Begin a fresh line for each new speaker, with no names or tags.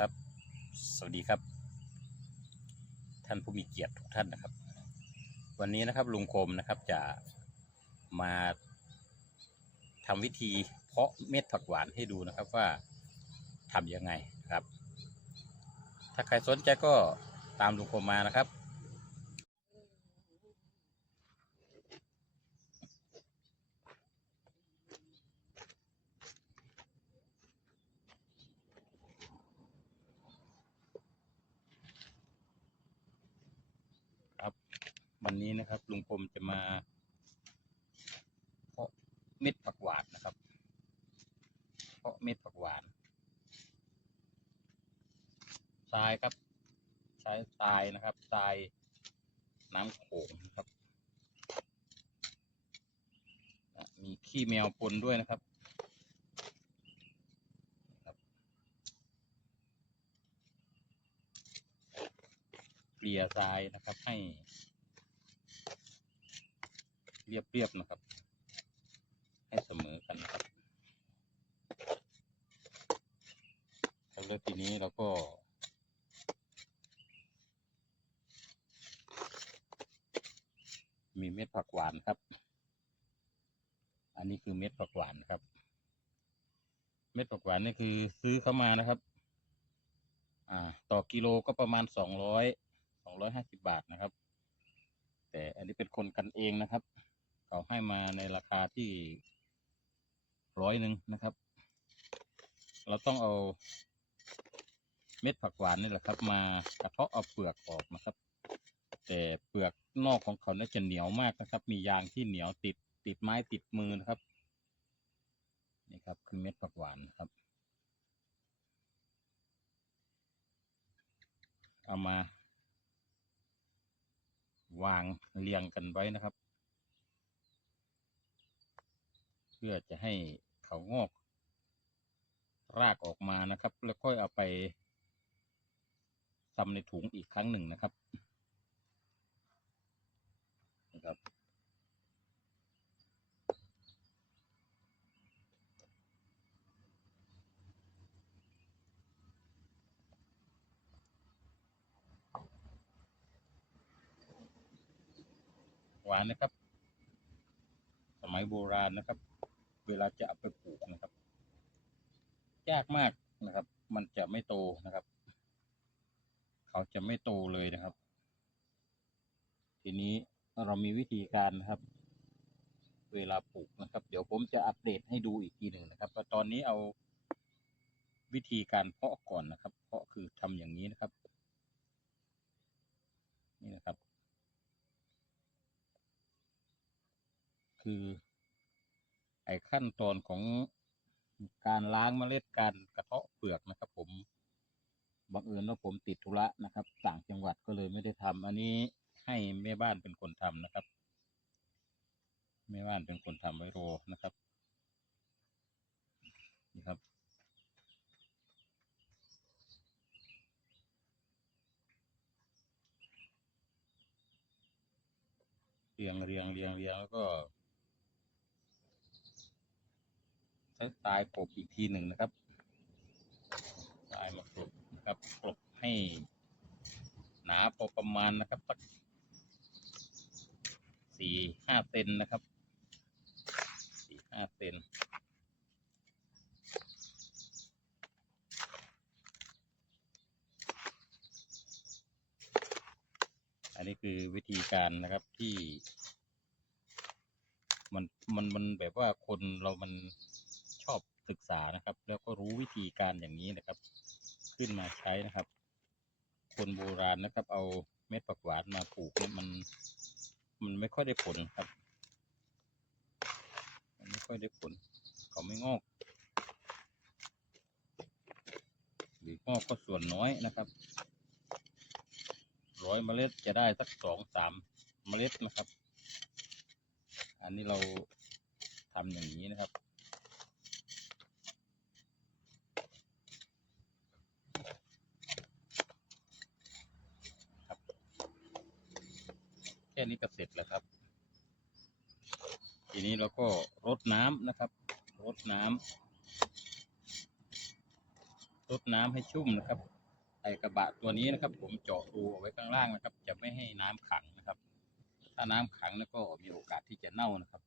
ครับ สวัสดีครับ ท่านผู้มีเกียรติทุกท่านนะครับ วันนี้นะครับลุงคมนะครับจะมาทำวิธีเพาะเม็ดผักหวานให้ดูนะครับว่าทำยังไงครับ ถ้าใครสนใจก็ตามลุงคมมานะครับ วันนี้นะครับลุงคมจะมา เพาะเม็ดผักหวานนะครับ เพาะเม็ดผักหวานทรายครับใช้ทรายนะครับทรายน้ำโขงนะครับมีขี้แมวปนด้วยนะครับครับเกลี่ยทรายนะครับให้ เรียบๆนะครับ ให้เสมอกันนะครับแล้วทีนี้เราก็ มีเม็ดผักหวานครับ อันนี้คือเม็ดผักหวานครับ เม็ดผักหวานนี่คือซื้อเข้ามานะครับ อ่า ต่อกิโลก็ประมาณสองร้อยสองร้อยห้าสิบบาทนะครับ แต่อันนี้เป็นคนกันเองนะครับ เขาให้มาในราคาที่ร้อยหนึ่งนะครับ เราต้องเอาเม็ดผักหวานนี่แหละครับ มากระเทาะเอาเปลือกออกนะครับ แต่เปลือกนอกของเขาน่าจะเหนียวมากนะครับ มียางที่เหนียวติดติดไม้ติดมือนะครับ นี่ครับ คือเม็ดผักหวานครับ เอามาวางเรียงกันไว้นะครับ เพื่อจะให้เขางอก รากออกมานะครับ แล้วค่อยเอาไปทำในถุงอีกครั้งหนึ่งนะครับนะครับ หวานนะครับ สมัยโบราณนะครับ เวลาจะเอาไปปลูกนะครับ ยากมากนะครับ มันจะไม่โตนะครับ เขาจะไม่โตเลยนะครับ ทีนี้เรามีวิธีการนะครับ เวลาปลูกนะครับ เดี๋ยวผมจะอัปเดตให้ดูอีกทีหนึ่งนะครับว่ตอนนี้เอาวิธีการเพาะก่อนนะครับ เพาะคือทำอย่างนี้นะครับ นี่นะครับ คือ ไอ้ขั้นตอนของการล้างเมล็ดการกระเทาะเปลือกนะครับ ผมบังเอิญว่าผมติดธุระนะครับ ต่างจังหวัดก็เลยไม่ได้ทำอันนี้ให้แม่บ้านเป็นคนทำนะครับแม่บ้านเป็นคนทำไว้รอนะครับนี่ครับเรียงเรียงเรียงเรียงแล้วก็ใช้ทรายกลบอีกทีหนึ่งนะครับทรายมากลบนะครับกลบให้หนาพอประมาณนะครับสักสี่ห้าเซนนะครับสี่ห้าเซนอันนี้คือวิธีการนะครับที่มันมันมันแบบว่าคนเรามัน อบศึกษานะครับ แล้วก็รู้วิธีการอย่างนี้นะครับ ขึ้นมาใช้นะครับ คนโบราณนะครับ เอาเม็ดผักหวานมาปลูกเนี่ยมัน มันไม่ค่อยได้ผลครับ มันไม่ค่อยได้ผล เขาไม่งอก หรืองอกก็ส่วนน้อยนะครับร้อยเมล็ดจะได้สักสองสามเมล็ดนะครับ อันนี้เราทำอย่างนี้นะครับครับ ค่นี้ก็เสร็จแล้วครับ ทีนี้เราก็รดน้ำนะครับรดน้ำรดน้ำให้ชุ่มนะครับไอกระบะตัวนี้นะครับ ผมเจาะรูเอาไว้ข้างล่างนะครับ จะไม่ให้น้ำขังนะครับ ถ้าน้ำขังแล้วก็มีโอกาสที่จะเน่านะครับ